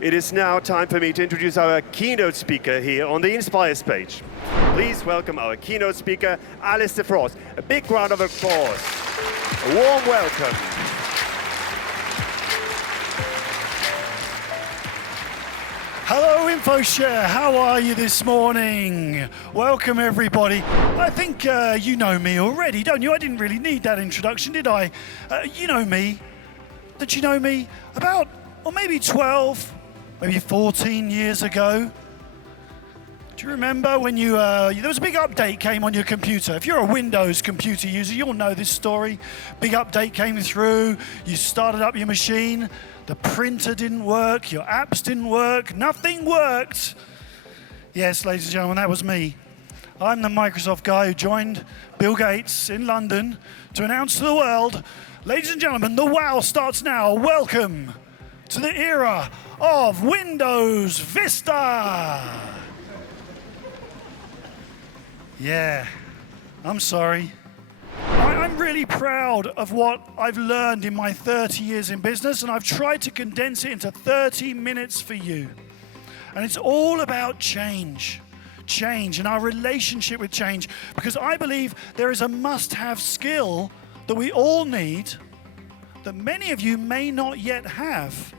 It is now time for me to introduce our keynote speaker here on the Inspire stage. Please welcome our keynote speaker, Allister. A big round of applause. A warm welcome. Hello Infoshare, how are you this morning? Welcome everybody. I think you know me already, don't you? I didn't really need that introduction, did I? You know me. Did you know me about, or maybe 12, maybe 14 years ago? Do you remember when there was a big update came on your computer? If you're a Windows computer user, you'll know this story. Big update came through, you started up your machine, the printer didn't work, your apps didn't work, nothing worked. Yes, ladies and gentlemen, that was me. I'm the Microsoft guy who joined Bill Gates in London to announce to the world, ladies and gentlemen, the wow starts now. Welcome to the era of Windows Vista. Yeah, I'm sorry. I'm really proud of what I've learned in my 30 years in business, and I've tried to condense it into 30 minutes for you. And it's all about change and our relationship with change, because I believe there is a must-have skill that we all need that many of you may not yet have,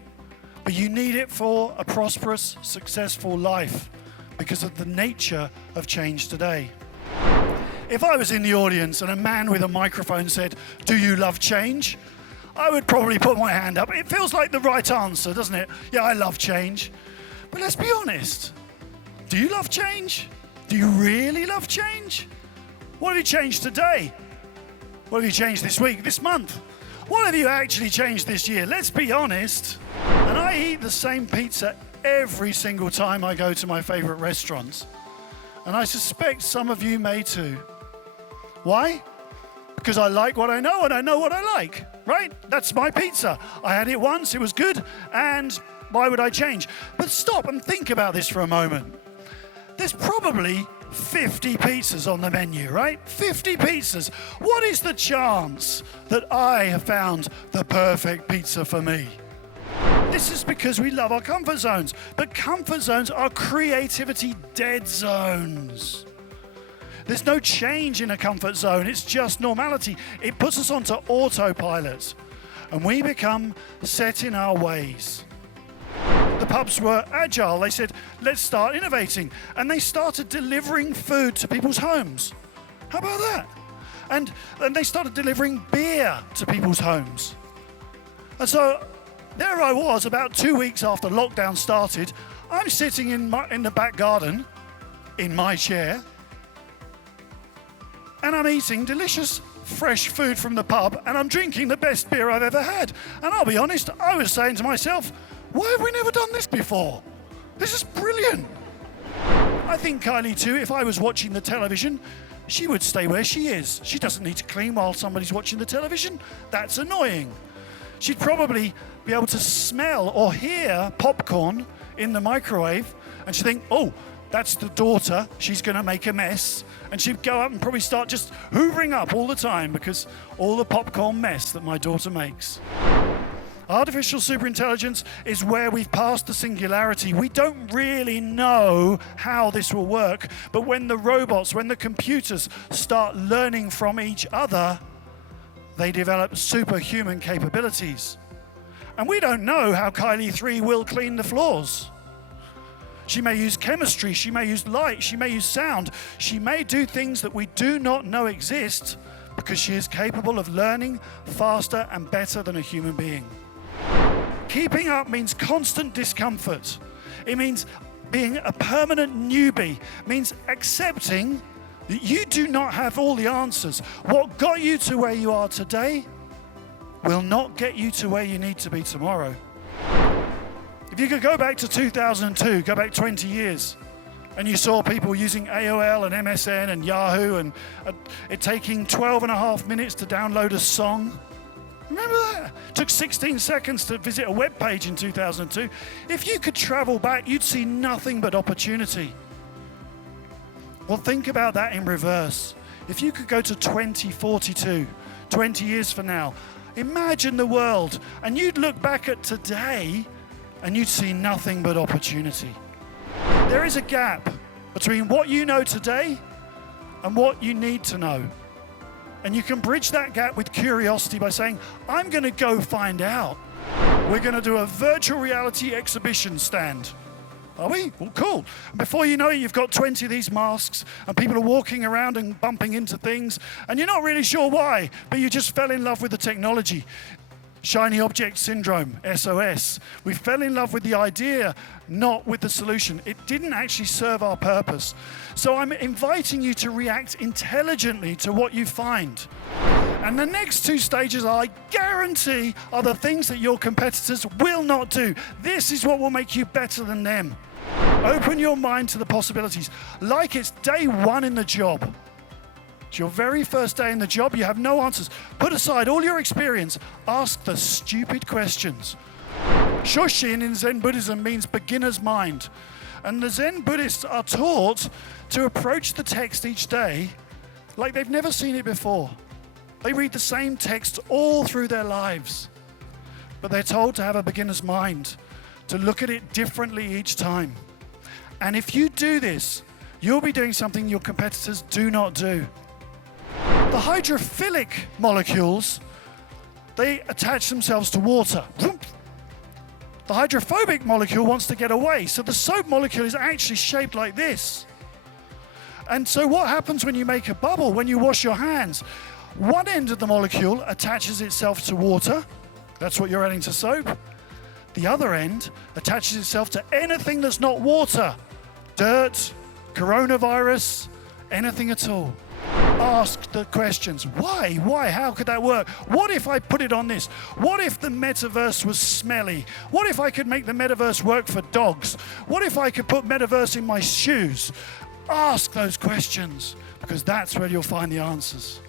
but you need it for a prosperous, successful life because of the nature of change today. If I was in the audience and a man with a microphone said, "Do you love change?" I would probably put my hand up. It feels like the right answer, doesn't it? Yeah, I love change. But let's be honest. Do you love change? Do you really love change? What have you changed today? What have you changed this week, this month? What have you actually changed this year? Let's be honest. And I eat the same pizza every single time I go to my favorite restaurants. And I suspect some of you may too. Why? Because I like what I know and I know what I like, right? That's my pizza. I had it once, it was good, and why would I change? But stop and think about this for a moment. There's probably 50 pizzas on the menu, right? 50 pizzas. What is the chance that I have found the perfect pizza for me? This is because we love our comfort zones, but comfort zones are creativity dead zones. There's no change in a comfort zone, it's just normality. It puts us onto autopilot, and we become set in our ways. The pubs were agile. They said, let's start innovating. And they started delivering food to people's homes. How about that? And they started delivering beer to people's homes. And so there I was about 2 weeks after lockdown started. I'm sitting in the back garden in my chair, and I'm eating delicious fresh food from the pub, and I'm drinking the best beer I've ever had. And I'll be honest, I was saying to myself, why have we never done this before? This is brilliant. I think Kylie too, if I was watching the television, she would stay where she is. She doesn't need to clean while somebody's watching the television. That's annoying. She'd probably be able to smell or hear popcorn in the microwave, and she'd think, oh, that's the daughter, she's going to make a mess. And she'd go up and probably start just hoovering up all the time because all the popcorn mess that my daughter makes. Artificial superintelligence is where we've passed the singularity. We don't really know how this will work, but when the computers start learning from each other, they develop superhuman capabilities. And we don't know how Kylie 3 will clean the floors. She may use chemistry, she may use light, she may use sound. She may do things that we do not know exist because she is capable of learning faster and better than a human being. Keeping up means constant discomfort. It means being a permanent newbie. It means accepting that you do not have all the answers. What got you to where you are today will not get you to where you need to be tomorrow. If you could go back to 2002, go back 20 years, and you saw people using AOL and MSN and Yahoo and it taking 12 and a half minutes to download a song. Remember that? It took 16 seconds to visit a web page in 2002. If you could travel back, you'd see nothing but opportunity. Well, think about that in reverse. If you could go to 2042, 20 years from now, imagine the world, and you'd look back at today and you'd see nothing but opportunity. There is a gap between what you know today and what you need to know. And you can bridge that gap with curiosity by saying, I'm going to go find out. We're going to do a virtual reality exhibition stand. Are we? Well, cool. And before you know it, you've got 20 of these masks, and people are walking around and bumping into things, and you're not really sure why, but you just fell in love with the technology. Shiny object syndrome, SOS. We fell in love with the idea, not with the solution. It didn't actually serve our purpose. So I'm inviting you to react intelligently to what you find. And the next two stages, I guarantee, are the things that your competitors will not do. This is what will make you better than them. Open your mind to the possibilities, like it's day one in the job. It's your very first day in the job, you have no answers. Put aside all your experience, ask the stupid questions. Shoshin in Zen Buddhism means beginner's mind. And the Zen Buddhists are taught to approach the text each day like they've never seen it before. They read the same text all through their lives. But they're told to have a beginner's mind, to look at it differently each time. And if you do this, you'll be doing something your competitors do not do. The hydrophilic molecules, they attach themselves to water. The hydrophobic molecule wants to get away, so the soap molecule is actually shaped like this. And so what happens when you make a bubble, when you wash your hands? One end of the molecule attaches itself to water. That's what you're adding to soap. The other end attaches itself to anything that's not water. Dirt, coronavirus, anything at all. Ask the questions. Why? Why? How could that work? What if I put it on this? What if the metaverse was smelly? What if I could make the metaverse work for dogs? What if I could put metaverse in my shoes? Ask those questions, because that's where you'll find the answers.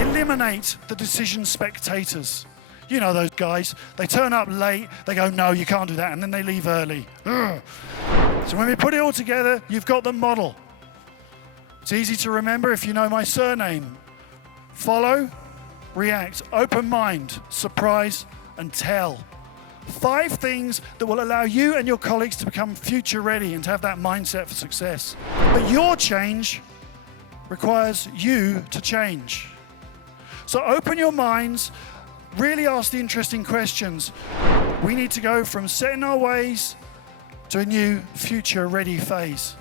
Eliminate the decision spectators. You know those guys. They turn up late, they go, no, you can't do that, and then they leave early. Ugh. So when we put it all together, you've got the model. It's easy to remember if you know my surname. Follow, react, open mind, surprise, and tell. 5 things that will allow you and your colleagues to become future ready and to have that mindset for success. But your change requires you to change. So open your minds, really ask the interesting questions. We need to go from setting our ways to a new future ready phase.